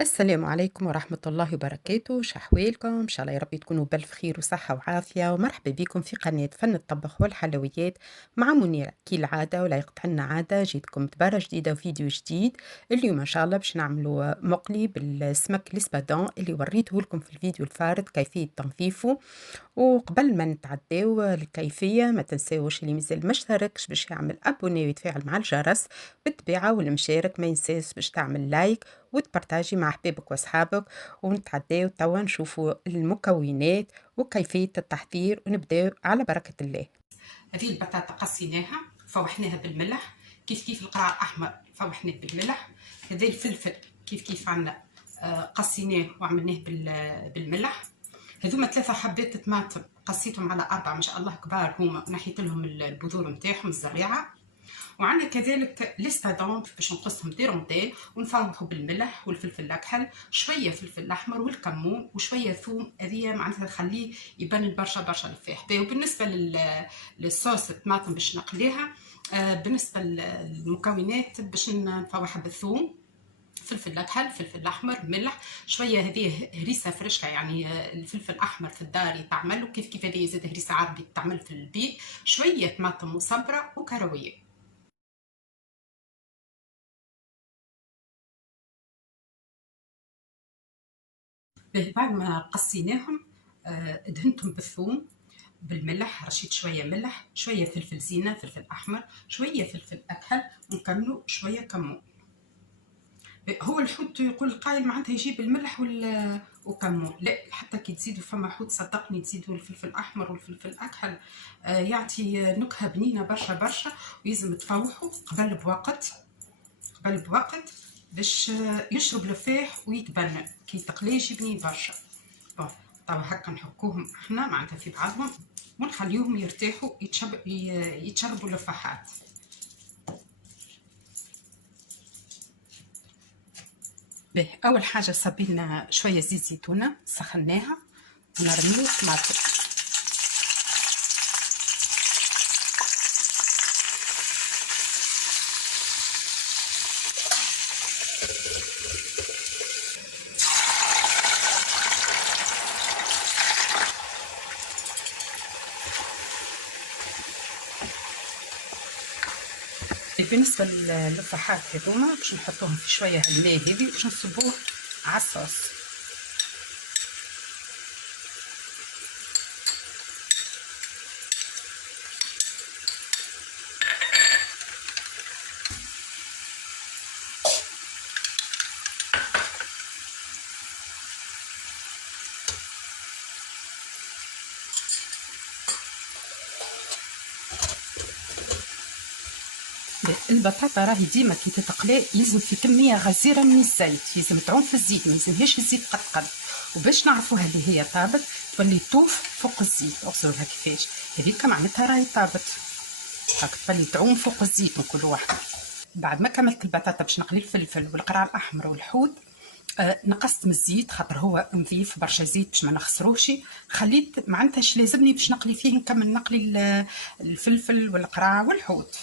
السلام عليكم ورحمة الله وبركاته، شحوالكم؟ إن شاء الله يا رب تكونوا بألف خير وصحة وعافية، ومرحبا بكم في قناة فن الطبخ والحلويات مع منيرة. كي العادة ولا يقطع لنا عادة، جيتكم بتبارة جديدة وفيديو جديد. اليوم إن شاء الله باش نعملوا مقلي بالسمك الاسبادون اللي وريته لكم في الفيديو الفارط كيفية تنظيفه. وقبل ما نتعداو الكيفية، ما تنساوش اللي مازال ما اشتركش باش يعمل ابوني ويتفاعل مع الجرس بالطبيعة، والمشارك ما ينساش باش تعمل لايك وتبارتاجي مع حبابك واصحابك. ونتعداو توا نشوفوا المكونات وكيفية التحضير، ونبداو على بركة الله. هذه البطاطا قصيناها فوحناها بالملح، كيف القرع الاحمر فوحناه بالملح. هذا الفلفل كيف عندنا قصيناه وعملناه بالملح. هذوما 3 حبات طماطم قصيتهم على 4 ما شاء الله كبار، هما نحيت لهم البذور نتاعهم الزريعه. وعندنا كذلك ليستادون باش نقصهم دي رونديل ونفوحوا بالملح والفلفل الاكحل، شويه فلفل احمر والكمون وشويه ثوم. هذه معناتها نخليه يبان برشا الفاح. وبالنسبه للصوص الطماطم باش نقليها، بالنسبه للمكونات باش نفوحها بالثوم، فلفل اكحل، فلفل احمر، ملح، شويه هذه هريسه فرشكه، يعني الفلفل الاحمر في الدار يتعمل، وكيف هذه زاد هريسه عربي تتعمل في البيت، شويه طماطم مصبره وكرويه. بعد ما قصيناهم دهنتهم بالثوم بالملح، رشيت شويه ملح، شويه فلفل زينه، فلفل احمر، شويه فلفل اكحل، ونكملوا شويه كمون. هو الحوت يقول القايل معناتها يجيب الملح وكمون، لا حتى كي تزيدوا فما حوت صدقني تزيدوا الفلفل الاحمر والفلفل الاكحل، يعطي نكهه بنينه برشا. ويلزم تفوحوا قبل بوقت باش يشرب الفاح ويتبنى، كي تقليه يجي بنين برشا. بون، طبعا هكا نحكوهم احنا معناتها في بعضهم ونخليوهم يرتاحوا يتشربوا الفاحات. باهي، اول حاجه صبينا شويه زيت زيتونه سخناها ونرميو الطماطم. بالنسبه للفاحات هذوما باش نحطوهم في شويه الماء هذي باش نصبوه على الصوص. البطاطا راهي ديما كي تتقلي لازم في كميه غزيره من الزيت، لازم تعوم في الزيت، ما يلزمهاش الزيت قد. وباش نعرفوها اللي هي طابت تولي توف فوق الزيت. اغسلوها كيفاش هذيك معناتها راهي طابت، هاك تولي تعوم فوق الزيت من كل واحده. بعد ما كملت البطاطا باش نقلي الفلفل والقرع الاحمر والحوت، نقصت من الزيت خاطر هو نظيف برشا زيت باش ما نخسروش. خليت معناتها اش لازمني باش نقلي فيه، نكمل نقلي الفلفل والقرع والحوت.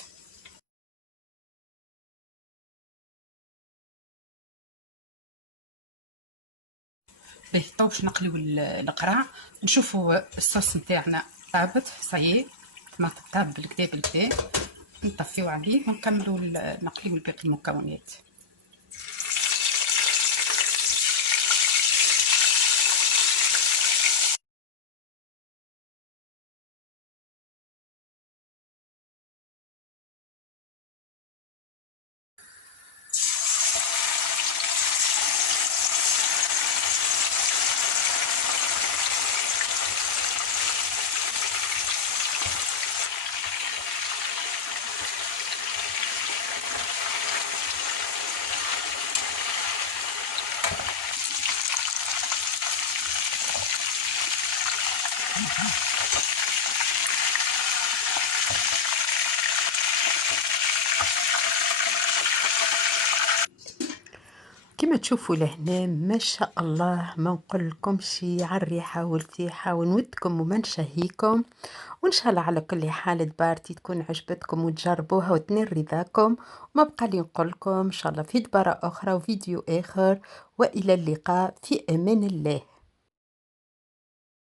باهي تو باش نقليو القرع، نشوفوا الصوص نتاعنا طابت صايي، الطماطم طاب بالكدا نطفيو عليه ونكملوا نقليو باقي المكونات. كما تشوفوا لهنا ما شاء الله، ما نقول لكمش على الريحة والفيحة، ونودكم وما نشهيكم. وإن شاء الله على كل حال دبارتي تكون عجبتكم وتجربوها وتنال رضاكم. وما بقى لي نقولكم إن شاء الله في دبارة أخرى وفيديو آخر، وإلى اللقاء في أمان الله.